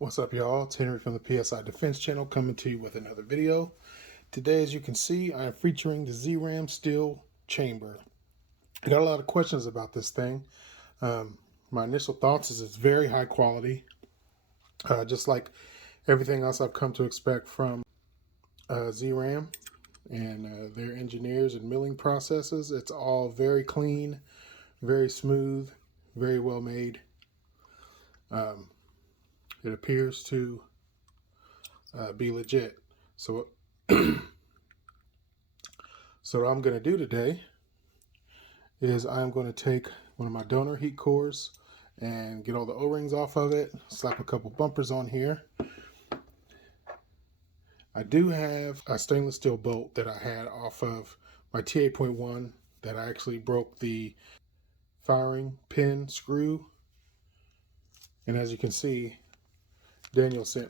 What's up, y'all? It's Henry from the PSI Defense Channel coming to you with another video. Today, as you can see, I am featuring the ZRAM steel chamber. I got a lot of questions about this thing. My initial thoughts is it's very high quality, just like everything else I've come to expect from ZRAM and their engineers and milling processes. It's all very clean, very smooth, very well made. It appears to be legit. So, so what I'm going to do today is I'm going to take one of my donor heat cores and get all the O-rings off of it, slap a couple bumpers on here. I do have a stainless steel bolt that I had off of my T8.1 that I actually broke the firing pin screw. And as you can see, Daniel from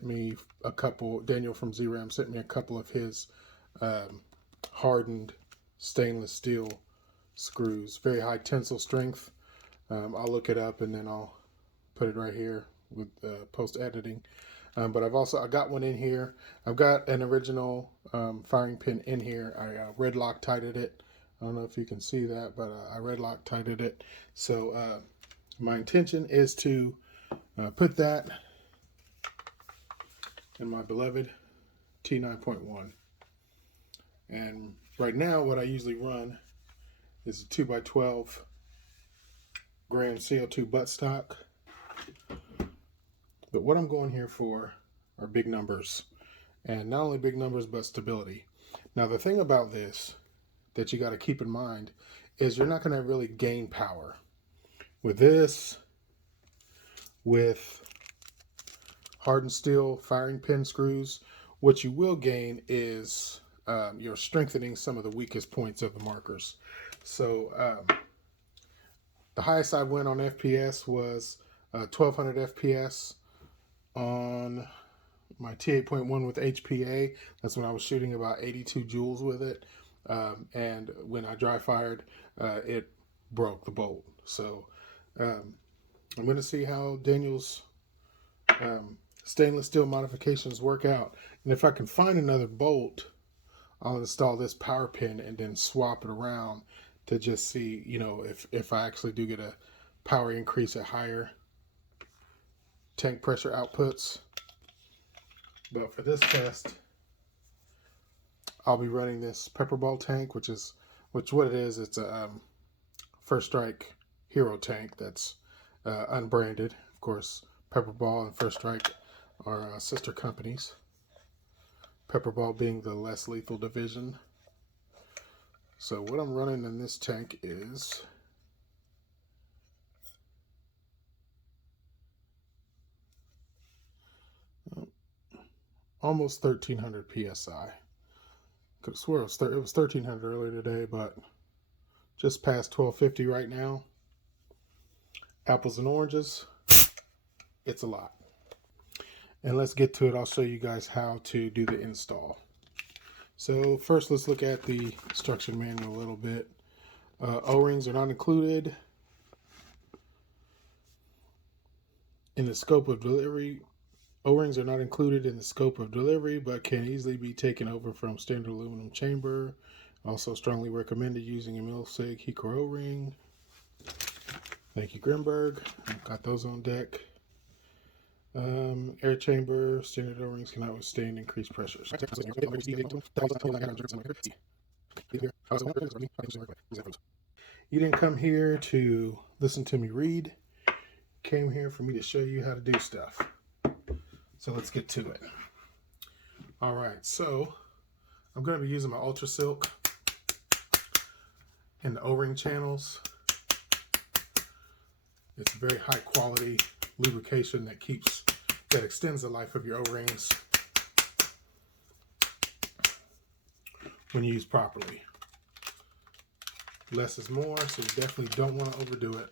ZRAM sent me a couple of his hardened stainless steel screws, very high tensile strength. I'll look it up and then I'll put it right here with post editing. But I got one in here. I've got an original firing pin in here. I red Loctited it. I don't know if you can see that, but I red Loctited it. So my intention is to put that in my beloved T9.1. And right now what I usually run is a 2x12 gram CO2 buttstock. But what I'm going here for are big numbers. And not only big numbers, but stability. Now the thing about this that you got to keep in mind is you're not going to really gain power. With this, with hardened steel firing pin screws, what you will gain is you're strengthening some of the weakest points of the markers. So the highest I went on FPS was 1200 FPS on my T8.1 with HPA. That's when I was shooting about 82 joules with it. And when I dry fired, it broke the bolt. So I'm going to see how Daniel's stainless steel modifications work out. And if I can find another bolt, I'll install this power pin and then swap it around to just see, if I actually do get a power increase at higher tank pressure outputs. But for this test, I'll be running this Pepperball tank, which what it is. It's a First Strike Hero tank that's unbranded. Of course, Pepperball and First Strike are sister companies. Pepperball being the less lethal division. So what I'm running in this tank is almost 1300 psi. Could have swore it was 1300 earlier today, but just past 1250 right now. Apples and oranges, it's a lot. And let's get to it. I'll show you guys how to do the install. So first, let's look at the instruction manual a little bit. O-rings are not included in the scope of delivery. O-rings are not included in the scope of delivery, but can easily be taken over from standard aluminum chamber. Also strongly recommended using a mil-sig heat core O-ring. Thank you, Grimberg. Got those on deck. Air chamber, standard O-rings cannot withstand increased pressures. You didn't come here to listen to me read. You came here for me to show you how to do stuff. So let's get to it. All right, so I'm going to be using my Ultra Silk in the O-ring channels. It's a very high quality lubrication that extends the life of your O-rings when used properly. Less is more, so you definitely don't want to overdo it.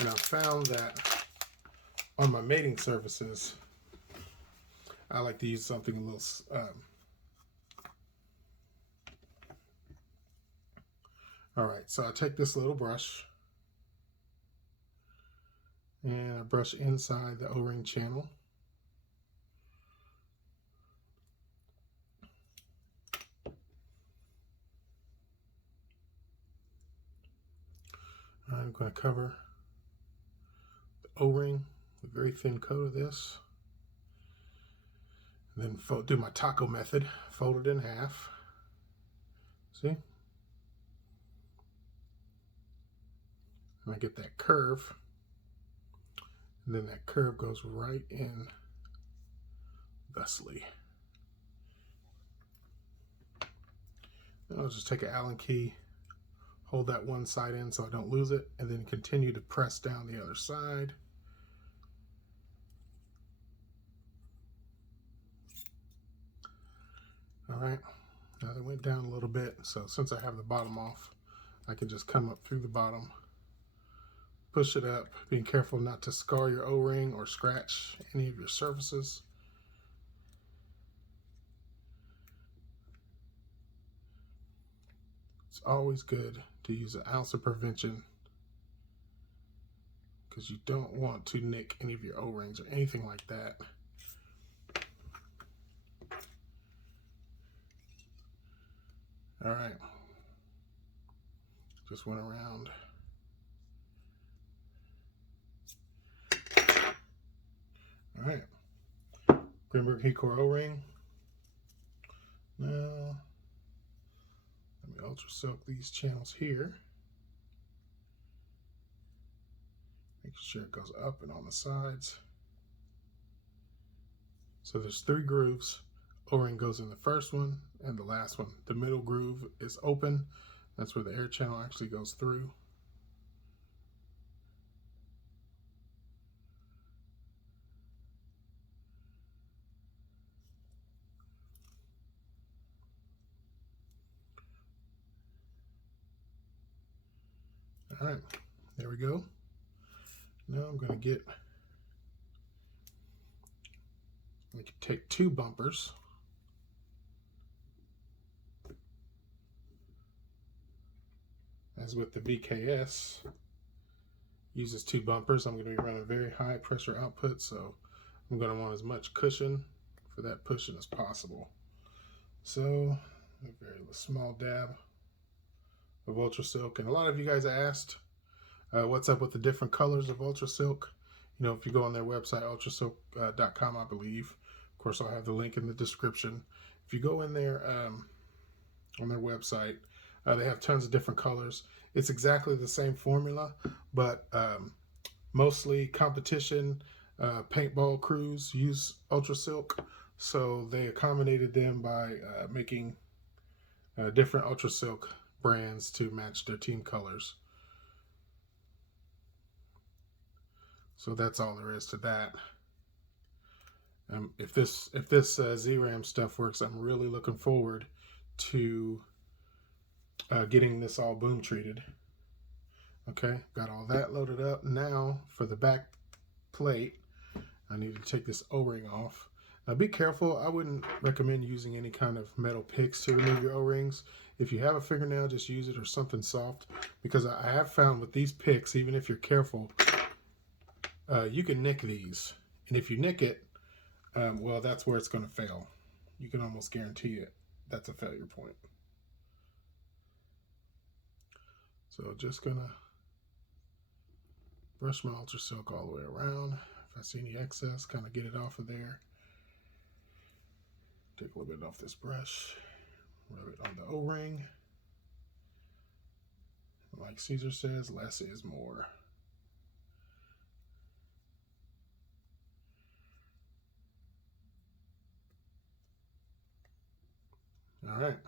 And I've found that on my mating surfaces, I like to use something a little all right, so I take this little brush And I brush inside the O-ring channel. I'm going to cover the O-ring with a very thin coat of this. And then do my taco method, fold it in half. See? And I get that curve. And then that curve goes right in thusly. And I'll just take an Allen key, hold that one side in so I don't lose it, and then continue to press down the other side. All right, now they went down a little bit, so since I have the bottom off, I can just come up through the bottom, push it up, being careful not to scar your O-ring or scratch any of your surfaces. It's always good to use an ounce of prevention because you don't want to nick any of your O-rings or anything like that. All right, just went around. All right, Grimberg heat core O-ring. Now, let me ultra silk these channels here. Make sure it goes up and on the sides. So there's 3 grooves. O-ring goes in the first one and the last one. The middle groove is open. That's where the air channel actually goes through. All right, there we go. Now I'm going to take 2 bumpers. As with the VKS, uses 2 bumpers. I'm going to be running very high pressure output, so I'm going to want as much cushion for that pushing as possible. So a very small dab of Ultra Silk. And a lot of you guys asked what's up with the different colors of Ultra Silk. You know, if you go on their website, ultrasilk.com, I believe. Of course, I'll have the link in the description. If you go in there on their website, they have tons of different colors. It's exactly the same formula, but mostly competition paintball crews use Ultra Silk. So they accommodated them by making different Ultra Silk brands to match their team colors. So that's all there is to that. If this ZRAM stuff works, I'm really looking forward to getting this all boom treated. Okay, got all that loaded up. Now for the back plate, I need to take this O-ring off. Now be careful, I wouldn't recommend using any kind of metal picks to remove your O-rings. If you have a fingernail, just use it or something soft, because I have found with these picks, even if you're careful, you can nick these. And if you nick it, well, that's where it's going to fail. You can almost guarantee it. That's a failure point. So just going to brush my Ultra Silk all the way around. If I see any excess, kind of get it off of there. Take a little bit off this brush. Rub it on the O-ring. Like Caesar says, less is more. All right.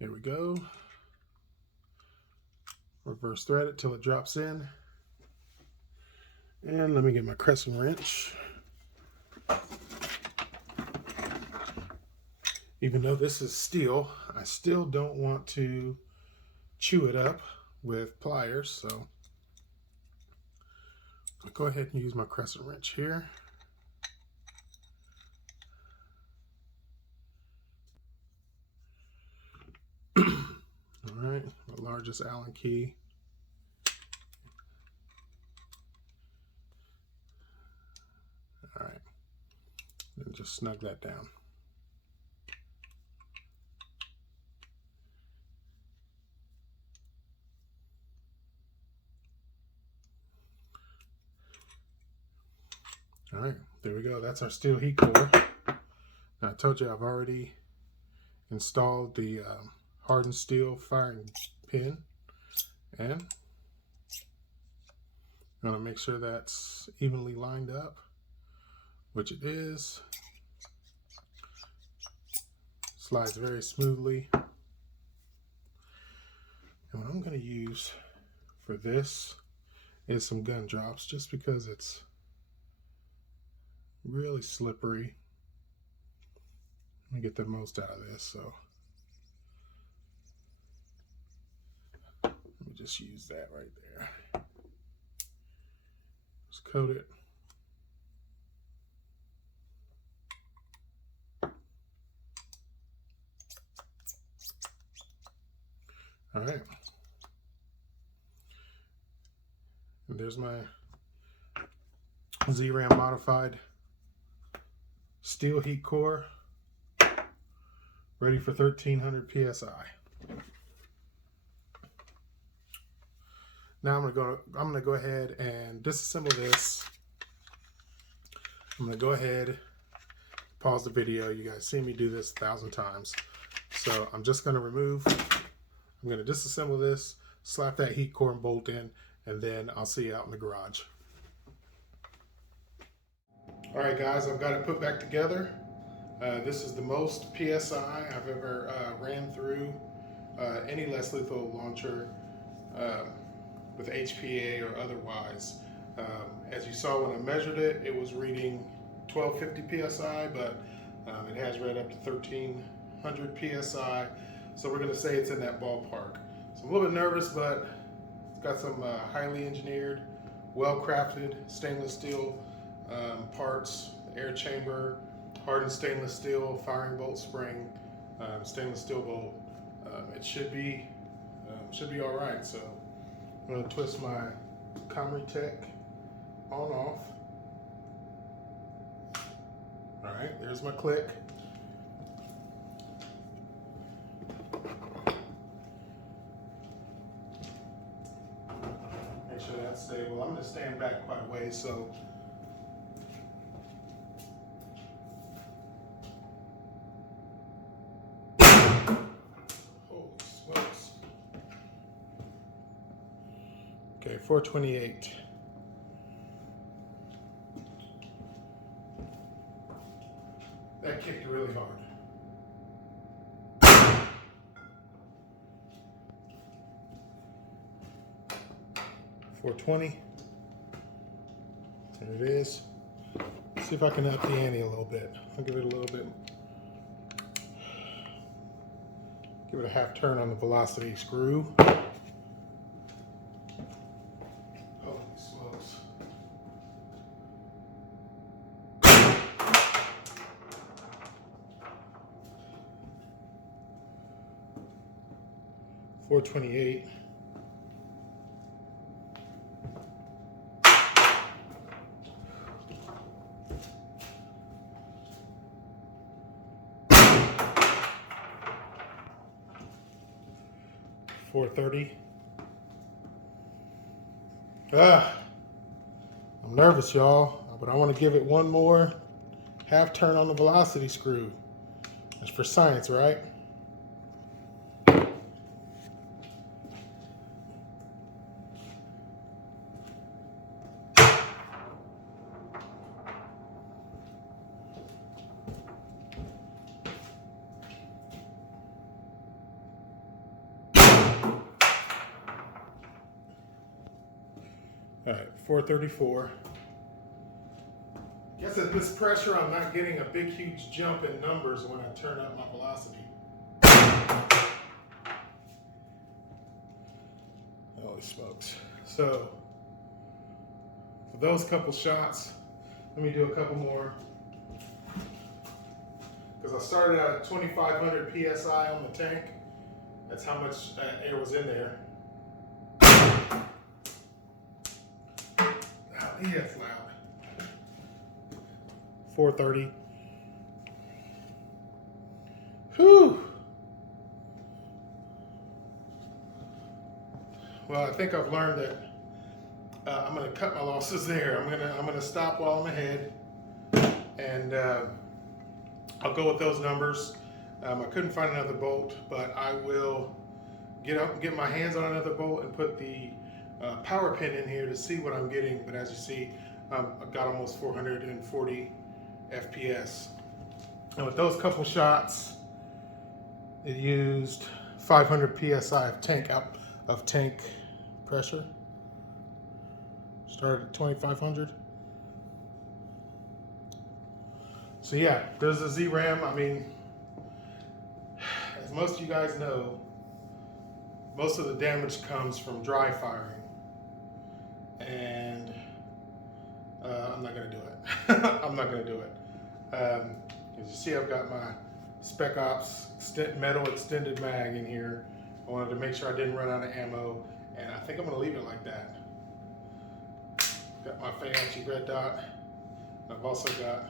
There we go. Reverse thread it till it drops in. And let me get my crescent wrench. Even though this is steel, I still don't want to chew it up with pliers, so I'll go ahead and use my crescent wrench here. All right, my largest Allen key. just snug that down. All right, there we go. That's our steel heat core. Now, I told you I've already installed the hardened steel firing pin, and I'm going to make sure that's evenly lined up, which it is. Slides very smoothly. And what I'm going to use for this is some gun drops, just because it's really slippery. Let me get the most out of this, so let me just use that right there. Just coat it. All right. And there's my Z-Ram modified steel heat core, ready for 1300 PSI. Now I'm gonna go ahead and disassemble this. I'm gonna go ahead, pause the video. You guys see me do this 1,000 times. So I'm just gonna I'm gonna disassemble this, slap that heat core and bolt in, and then I'll see you out in the garage. All right, guys, I've got it put back together. This is the most PSI I've ever ran through any less lethal launcher with HPA or otherwise. As you saw when I measured it, it was reading 1250 PSI, but it has read up to 1300 PSI. So we're gonna say it's in that ballpark. So I'm a little bit nervous, but it's got some highly engineered, well-crafted stainless steel parts, air chamber, hardened stainless steel, firing bolt spring, stainless steel bolt. It should be all right. So I'm going to twist my Comri Tech on off. All right, there's my click. Make sure that's stable. I'm going to stand back quite a ways, so okay, 428. That kicked really hard. 420. There it is. Let's see if I can up the ante a little bit. I'll give it a little bit. Give it a half turn on the velocity screw. Holy smokes. .428. .430. I'm nervous, y'all, but I want to give it one more half turn on the velocity screw. That's for science, right? All right, 434. Guess at this pressure, I'm not getting a big, huge jump in numbers when I turn up my velocity. Holy smokes. So, for those couple shots, let me do a couple more. Because I started out at 2,500 PSI on the tank. That's how much air was in there. Yeah, it's loud. 430. Whew. Well, I think I've learned that I'm going to cut my losses there. I'm gonna stop while I'm ahead, and I'll go with those numbers. I couldn't find another bolt, but I will get up and get my hands on another bolt and put the power pin in here to see what I'm getting. But as you see, I've got almost 440 FPS. And with those couple shots, it used 500 PSI of tank pressure. Started at 2,500. So yeah, there's a Z-RAM. I mean, as most of you guys know, most of the damage comes from dry firing. And I'm not gonna do it. I'm not gonna do it. As you see, I've got my Spec Ops metal extended mag in here. I wanted to make sure I didn't run out of ammo, and I think I'm gonna leave it like that. Got my Faiachi red dot. I've also got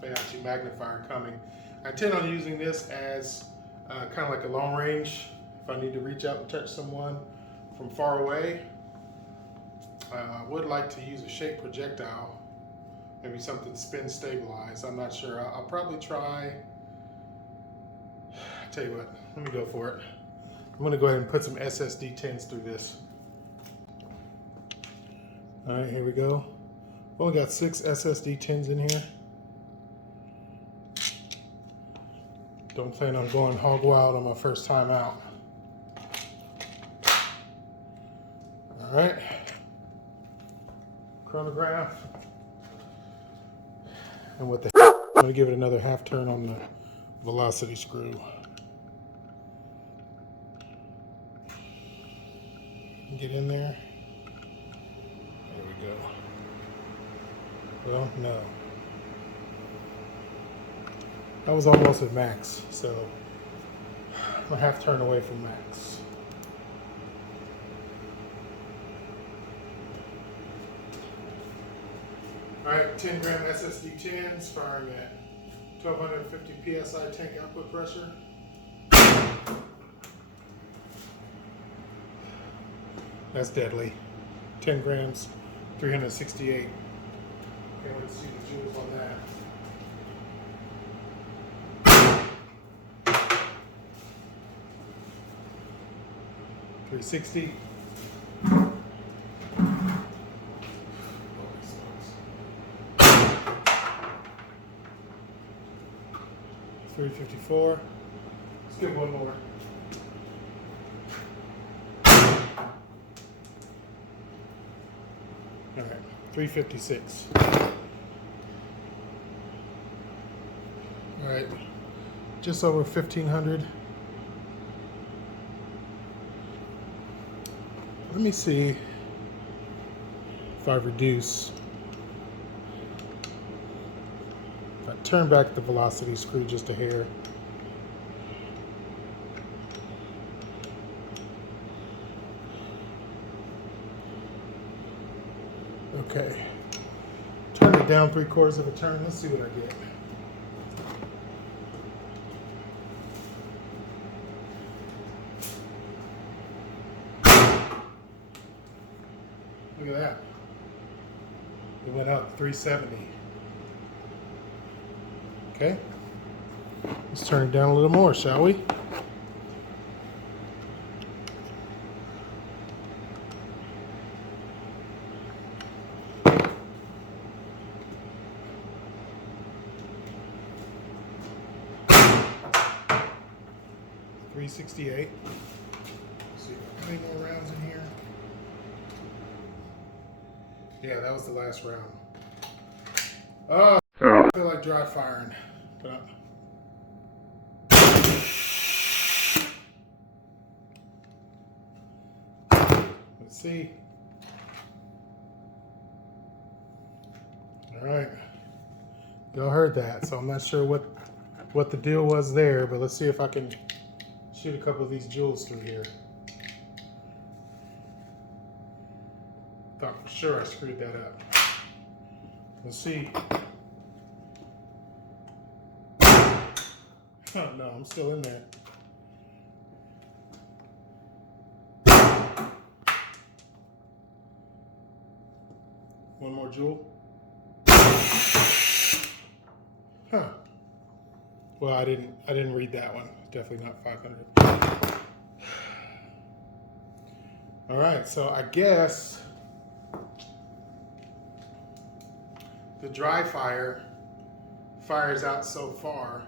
Faiachi magnifier coming. I intend on using this as kind of like a long range. If I need to reach out and touch someone from far away, I would like to use a shaped projectile. Maybe something spin stabilized. I'm not sure. I'll probably try. I'll tell you what, let me go for it. I'm gonna go ahead and put some SSD 10s through this. All right, here we go. Well, we got 6 SSD 10s in here. Don't plan on going hog wild on my first time out. All right, chronograph. And with the, I'm gonna give it another half turn on the velocity screw. Get in there. There we go. Well, no. I was almost at max, so I'm a half turn away from max. All right, 10 gram SSD 10s firing at 1250 PSI tank output pressure. That's deadly. 10 grams, 368. Can't wait to see the joules on that. $360. 354. Let's get one more. All right, 356. All right, just over 1,500. Let me see if I reduce. If I turn back the velocity screw just a hair. Okay, turn it down 3/4 of a turn. Let's see what I get. Look at that. It went up 370. Okay, let's turn it down a little more, shall we? $368. See if any more rounds in here. Yeah, that was the last round. Oh, I feel like dry firing. But let's see. All right, y'all heard that, so I'm not sure what the deal was there, but let's see if I can shoot a couple of these joules through here. Thought for sure I screwed that up. Let's see. Oh, no, I'm still in there. One more joule. Huh. Well, I didn't read that one. Definitely not 500. All right, so I guess the dry fire fires out so far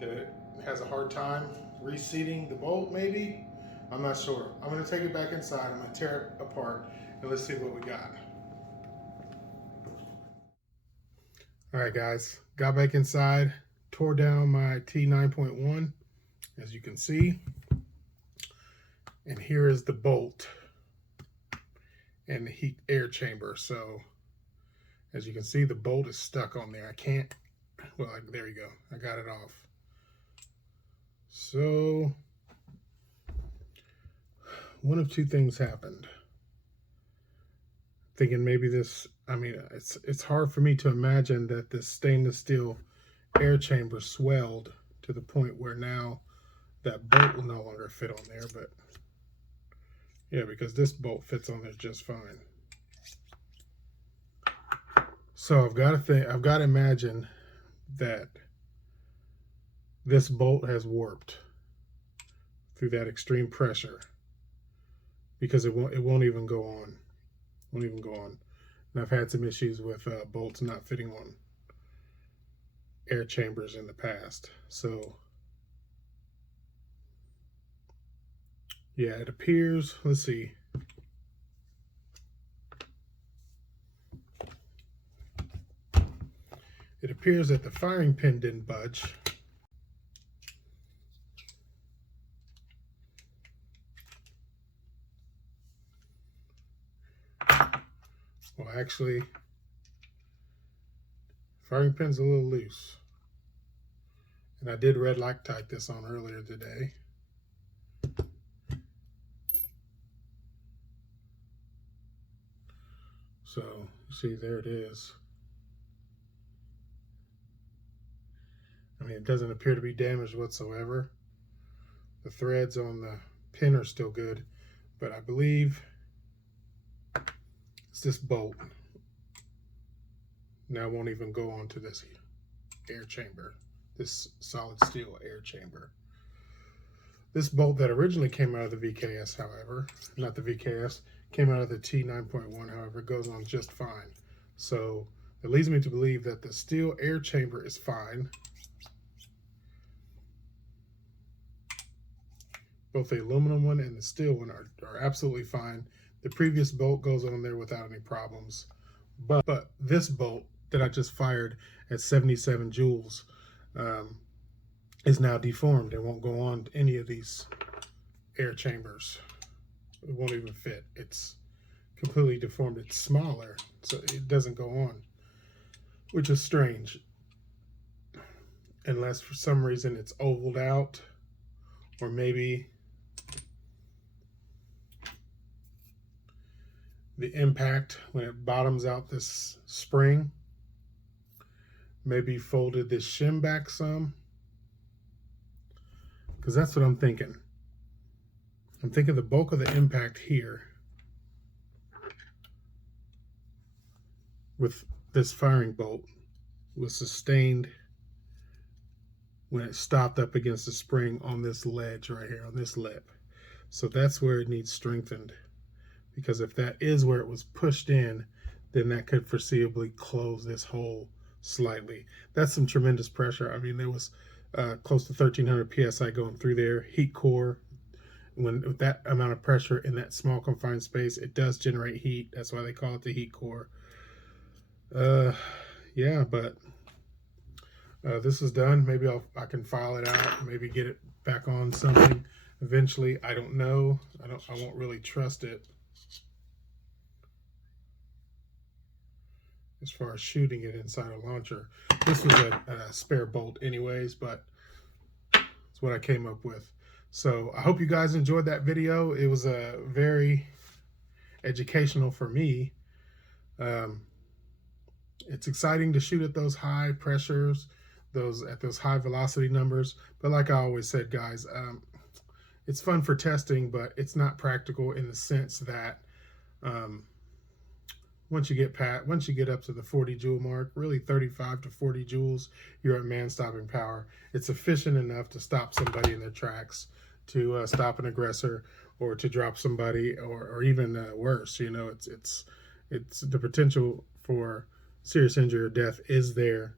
that it has a hard time reseating the bolt, maybe? I'm not sure. I'm gonna take it back inside, I'm gonna tear it apart, and let's see what we got. All right, guys, got back inside, tore down my T9.1, as you can see, and here is the bolt and the heat air chamber. So, as you can see, the bolt is stuck on there. I can't, well, there you go, I got it off. So, one of two things happened. Thinking maybe this, I mean, it's hard for me to imagine that this stainless steel air chamber swelled to the point where now that bolt will no longer fit on there, but yeah, because this bolt fits on there just fine. So I've got to imagine that this bolt has warped through that extreme pressure, because it won't even go on. Won't even go on. And I've had some issues with bolts not fitting on air chambers in the past. So yeah, it appears, let's see. It appears that the firing pin didn't budge. Well, actually, firing pin's a little loose. And I did red Loctite this on earlier today. So, see, there it is. I mean, it doesn't appear to be damaged whatsoever. The threads on the pin are still good, but I believe it's this bolt. Now it won't even go onto this air chamber, this solid steel air chamber. This bolt that originally came out of the VKS, however, not the VKS, came out of the T9.1, however, goes on just fine. So it leads me to believe that the steel air chamber is fine. Both the aluminum one and the steel one are absolutely fine. The previous bolt goes on there without any problems. But this bolt that I just fired at 77 joules is now deformed and won't go on any of these air chambers. It won't even fit. It's completely deformed. It's smaller, so it doesn't go on, which is strange. Unless for some reason it's ovaled out, or maybe the impact when it bottoms out this spring maybe folded this shim back some, because that's what I'm thinking. I'm thinking the bulk of the impact here with this firing bolt was sustained when it stopped up against the spring on this ledge right here, on this lip. So that's where it needs strengthened, because if that is where it was pushed in, then that could foreseeably close this hole slightly. That's some tremendous pressure. I mean, there was close to 1300 psi going through there. Heat core, with that amount of pressure in that small confined space, it does generate heat. That's why they call it the heat core. Yeah, but this is done. Maybe I can file it out, maybe get it back on something eventually. I don't know. I won't really trust it as far as shooting it inside a launcher. This was a spare bolt anyways, but it's what I came up with. So I hope you guys enjoyed that video. It was very educational for me. It's exciting to shoot at those high pressures, those high velocity numbers. But like I always said, guys, it's fun for testing, but it's not practical in the sense that um, once you get up to the 40 joule mark, really 35 to 40 joules, you're at man stopping power. It's efficient enough to stop somebody in their tracks, to stop an aggressor, or to drop somebody, or even worse. You know, it's the potential for serious injury or death is there.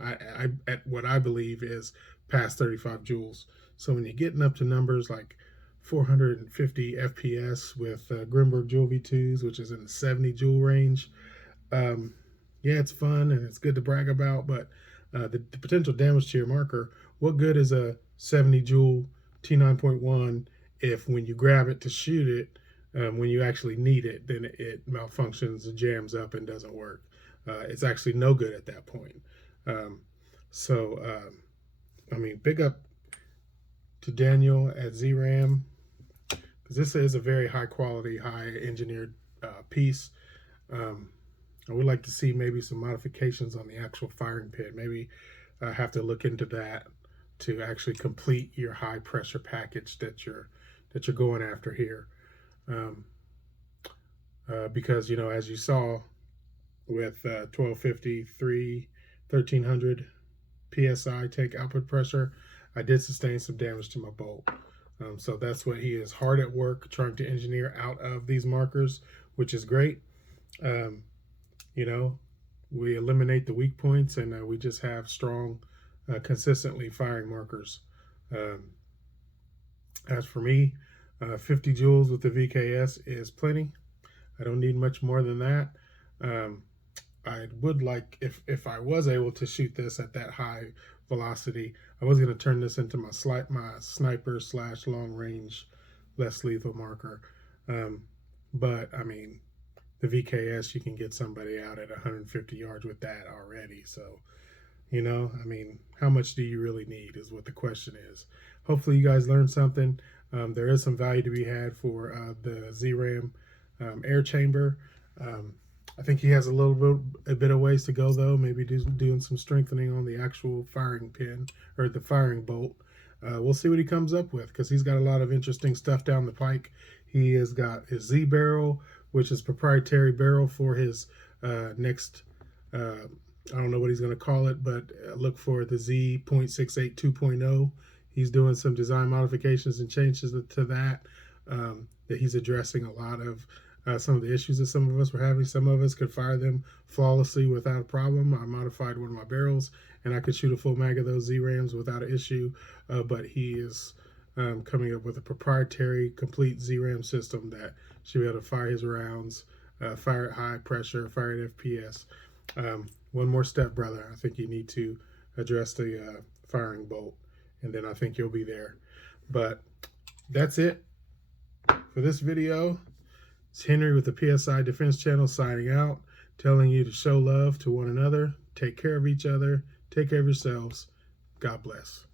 At what I believe is past 35 joules. So when you're getting up to numbers like 450 FPS with Grimberg Joule V2s, which is in the 70 joule range, yeah, it's fun and it's good to brag about, but the potential damage to your marker, what good is a 70 joule T9.1 if when you grab it to shoot it, when you actually need it, then it malfunctions, jams up, and doesn't work? It's actually no good at that point. I mean, big up to Daniel at ZRAM, because this is a very high quality, high engineered piece. I would like to see maybe some modifications on the actual firing pin. Maybe have to look into that to actually complete your high pressure package that you're going after here. Because, you know, as you saw with 1253, 1300 PSI tank output pressure, I did sustain some damage to my bolt. So that's what he is hard at work trying to engineer out of these markers, which is great. You know, we eliminate the weak points, and we just have strong, consistently firing markers. As for me, 50 joules with the VKS is plenty. I don't need much more than that. I would like, if I was able to shoot this at that high velocity, I was going to turn this into my sniper / long range less lethal marker. But I mean, the VKS, you can get somebody out at 150 yards with that already. So, you know, I mean, how much do you really need is what the question is. Hopefully you guys learned something. There is some value to be had for the ZRAM air chamber. I think he has a bit of ways to go, though. Maybe doing some strengthening on the actual firing pin or the firing bolt. We'll see what he comes up with, because he's got a lot of interesting stuff down the pike. He has got his Z barrel, which is proprietary barrel for his next, I don't know what he's going to call it, but look for the Z.68 2.0. He's doing some design modifications and changes to that, that he's addressing a lot of some of the issues that some of us were having. Some of us could fire them flawlessly without a problem. I modified one of my barrels, and I could shoot a full mag of those ZRAMs without an issue, but he is coming up with a proprietary complete ZRAM system that should be able to fire his rounds, fire at high pressure, fire at FPS. One more step, brother. I think you need to address the firing bolt, and then I think you'll be there. But that's it for this video. It's Henry with the PSI Defense Channel signing out, telling you to show love to one another, take care of each other, take care of yourselves. God bless.